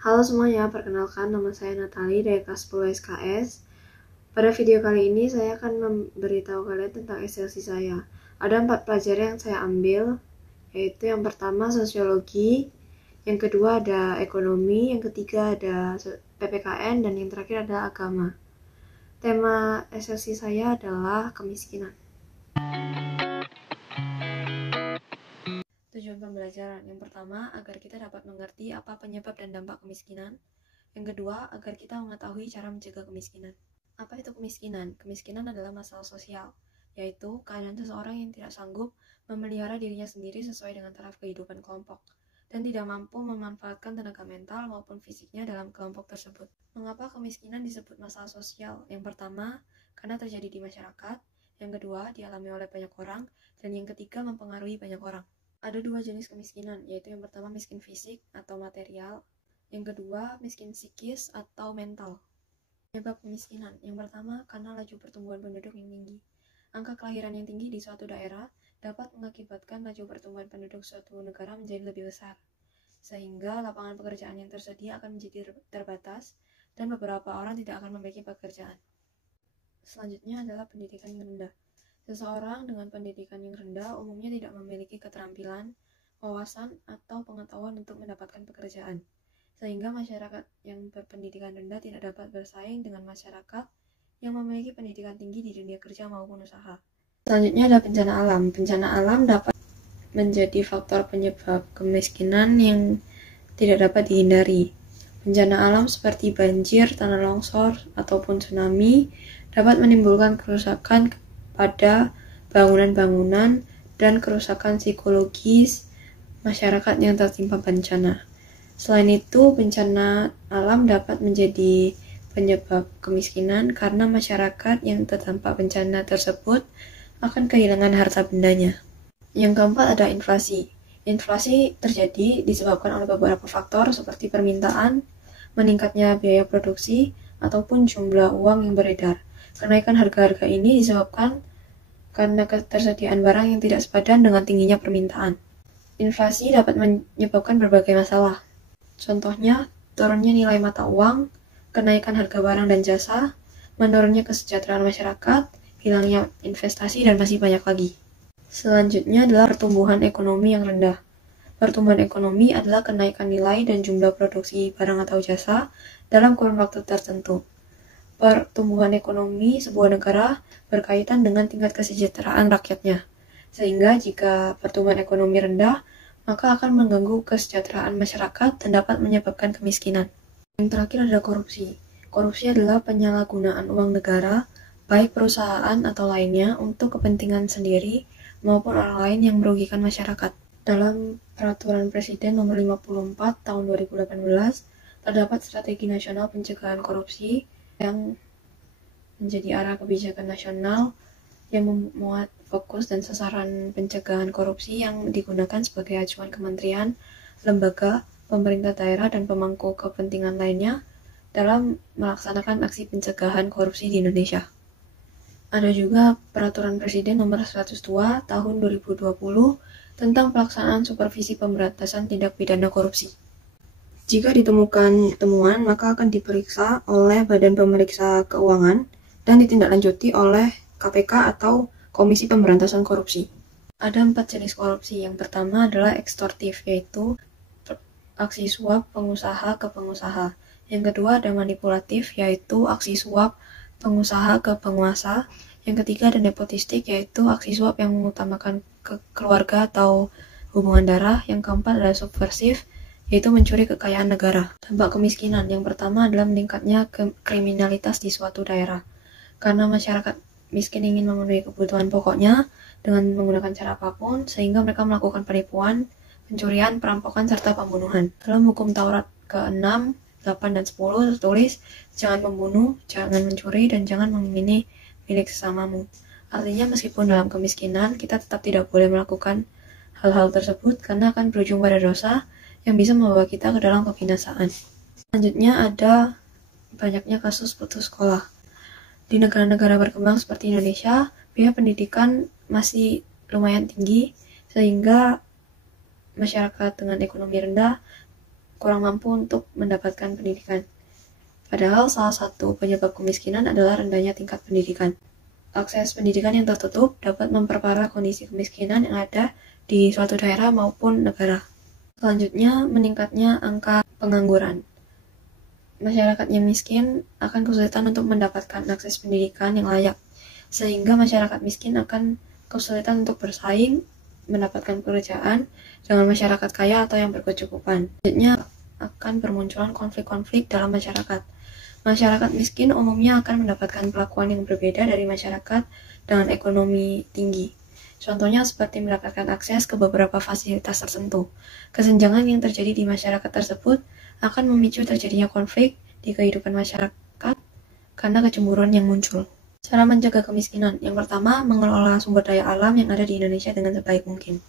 Halo semuanya, perkenalkan nama saya Natali dari kelas 10 SKS. Pada video kali ini saya akan memberitahu kalian tentang esensi saya. Ada 4 pelajaran yang saya ambil, yaitu yang pertama sosiologi, yang kedua ada ekonomi, yang ketiga ada PPKN, dan yang terakhir adalah agama. Tema esensi saya adalah kemiskinan. Tujuan pembelajaran yang pertama, agar kita dapat mengerti apa penyebab dan dampak kemiskinan. Yang kedua, agar kita mengetahui cara mencegah kemiskinan. Apa itu kemiskinan? Kemiskinan adalah masalah sosial, yaitu keadaan seseorang yang tidak sanggup memelihara dirinya sendiri sesuai dengan taraf kehidupan kelompok, dan tidak mampu memanfaatkan tenaga mental maupun fisiknya dalam kelompok tersebut. Mengapa kemiskinan disebut masalah sosial? Yang pertama, karena terjadi di masyarakat. Yang kedua, dialami oleh banyak orang. Dan yang ketiga, mempengaruhi banyak orang. Ada 2 jenis kemiskinan, yaitu yang pertama miskin fisik atau material, yang kedua miskin psikis atau mental. Penyebab kemiskinan, yang pertama karena laju pertumbuhan penduduk yang tinggi. Angka kelahiran yang tinggi di suatu daerah dapat mengakibatkan laju pertumbuhan penduduk suatu negara menjadi lebih besar, sehingga lapangan pekerjaan yang tersedia akan menjadi terbatas dan beberapa orang tidak akan memiliki pekerjaan. Selanjutnya adalah pendidikan yang rendah. Seseorang dengan pendidikan yang rendah umumnya tidak memiliki keterampilan, wawasan, atau pengetahuan untuk mendapatkan pekerjaan, sehingga masyarakat yang berpendidikan rendah tidak dapat bersaing dengan masyarakat yang memiliki pendidikan tinggi di dunia kerja maupun usaha. Selanjutnya ada bencana alam. Bencana alam dapat menjadi faktor penyebab kemiskinan yang tidak dapat dihindari. Bencana alam seperti banjir, tanah longsor, ataupun tsunami dapat menimbulkan kerusakan pada bangunan-bangunan dan kerusakan psikologis masyarakat yang tertimpa bencana. Selain itu, bencana alam dapat menjadi penyebab kemiskinan karena masyarakat yang terdampak bencana tersebut akan kehilangan harta bendanya. Yang keempat ada inflasi. Inflasi terjadi disebabkan oleh beberapa faktor seperti permintaan, meningkatnya biaya produksi, ataupun jumlah uang yang beredar. Kenaikan harga-harga ini disebabkan karena ketersediaan barang yang tidak sepadan dengan tingginya permintaan. Inflasi dapat menyebabkan berbagai masalah. Contohnya, turunnya nilai mata uang, kenaikan harga barang dan jasa, menurunnya kesejahteraan masyarakat, hilangnya investasi, dan masih banyak lagi. Selanjutnya adalah pertumbuhan ekonomi yang rendah. Pertumbuhan ekonomi adalah kenaikan nilai dan jumlah produksi barang atau jasa dalam kurun waktu tertentu. Pertumbuhan ekonomi sebuah negara berkaitan dengan tingkat kesejahteraan rakyatnya. Sehingga jika pertumbuhan ekonomi rendah, maka akan mengganggu kesejahteraan masyarakat dan dapat menyebabkan kemiskinan. Yang terakhir adalah korupsi. Korupsi adalah penyalahgunaan uang negara, baik perusahaan atau lainnya, untuk kepentingan sendiri maupun orang lain yang merugikan masyarakat. Dalam Peraturan Presiden Nomor 54 Tahun 2018, terdapat Strategi Nasional Pencegahan Korupsi yang menjadi arah kebijakan nasional yang memuat fokus dan sasaran pencegahan korupsi yang digunakan sebagai acuan kementerian, lembaga, pemerintah daerah, dan pemangku kepentingan lainnya dalam melaksanakan aksi pencegahan korupsi di Indonesia. Ada juga Peraturan Presiden Nomor 102 Tahun 2020 tentang pelaksanaan supervisi pemberantasan tindak pidana korupsi. Jika ditemukan temuan, maka akan diperiksa oleh Badan Pemeriksa Keuangan dan ditindaklanjuti oleh KPK atau Komisi Pemberantasan Korupsi. Ada 4 jenis korupsi. Yang pertama adalah ekstortif, yaitu aksi suap pengusaha ke pengusaha. Yang kedua ada manipulatif, yaitu aksi suap pengusaha ke penguasa. Yang ketiga ada nepotistik, yaitu aksi suap yang mengutamakan keluarga atau hubungan darah. Yang keempat adalah subversif, yaitu mencuri kekayaan negara. Dampak kemiskinan. Yang pertama adalah meningkatnya kriminalitas di suatu daerah. Karena masyarakat miskin ingin memenuhi kebutuhan pokoknya dengan menggunakan cara apapun, sehingga mereka melakukan penipuan, pencurian, perampokan, serta pembunuhan. Dalam hukum Taurat ke-6, 8, dan 10 tertulis, jangan membunuh, jangan mencuri, dan jangan mengingini milik sesamamu. Artinya meskipun dalam kemiskinan, kita tetap tidak boleh melakukan hal-hal tersebut karena akan berujung pada dosa yang bisa membawa kita ke dalam kebinasaan. Selanjutnya ada banyaknya kasus putus sekolah. Di negara-negara berkembang seperti Indonesia, biaya pendidikan masih lumayan tinggi, sehingga masyarakat dengan ekonomi rendah kurang mampu untuk mendapatkan pendidikan. Padahal salah satu penyebab kemiskinan adalah rendahnya tingkat pendidikan. Akses pendidikan yang tertutup dapat memperparah kondisi kemiskinan yang ada di suatu daerah maupun negara. Selanjutnya, meningkatnya angka pengangguran. Masyarakat yang miskin akan kesulitan untuk mendapatkan akses pendidikan yang layak, sehingga masyarakat miskin akan kesulitan untuk bersaing, mendapatkan pekerjaan dengan masyarakat kaya atau yang berkecukupan. Selanjutnya, akan bermunculan konflik-konflik dalam masyarakat. Masyarakat miskin umumnya akan mendapatkan perlakuan yang berbeda dari masyarakat dengan ekonomi tinggi. Contohnya seperti mendapatkan akses ke beberapa fasilitas tertentu. Kesenjangan yang terjadi di masyarakat tersebut akan memicu terjadinya konflik di kehidupan masyarakat karena kecemburuan yang muncul. Cara mencegah kemiskinan. Yang pertama, mengelola sumber daya alam yang ada di Indonesia dengan sebaik mungkin.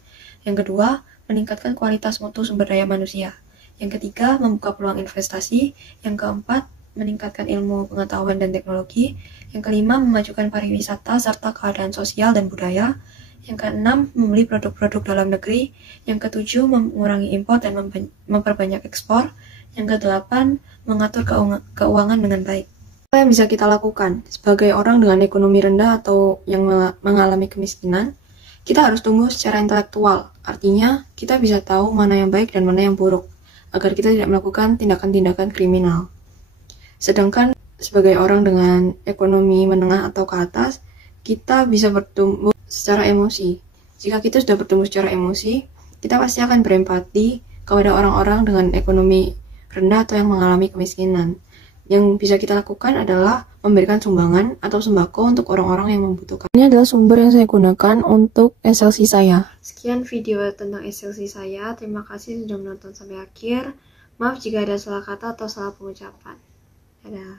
Yang kedua, meningkatkan kualitas mutu sumber daya manusia. Yang ketiga, membuka peluang investasi. Yang keempat, meningkatkan ilmu pengetahuan dan teknologi. Yang kelima, memajukan pariwisata serta keadaan sosial dan budaya. Yang keenam, membeli produk-produk dalam negeri. Yang ketujuh, mengurangi impor dan memperbanyak ekspor. Yang kedelapan, mengatur keuangan dengan baik. Apa yang bisa kita lakukan sebagai orang dengan ekonomi rendah atau yang mengalami kemiskinan? Kita harus tumbuh secara intelektual. Artinya, kita bisa tahu mana yang baik dan mana yang buruk, agar kita tidak melakukan tindakan-tindakan kriminal. Sedangkan sebagai orang dengan ekonomi menengah atau ke atas, kita bisa bertumbuh secara emosi. Jika kita sudah bertumbuh secara emosi, kita pasti akan berempati kepada orang-orang dengan ekonomi rendah atau yang mengalami kemiskinan. Yang bisa kita lakukan adalah memberikan sumbangan atau sembako untuk orang-orang yang membutuhkan. Ini adalah sumber yang saya gunakan untuk SLC saya. Sekian video tentang SLC saya. Terima kasih sudah menonton sampai akhir. Maaf jika ada salah kata atau salah pengucapan. Dadah.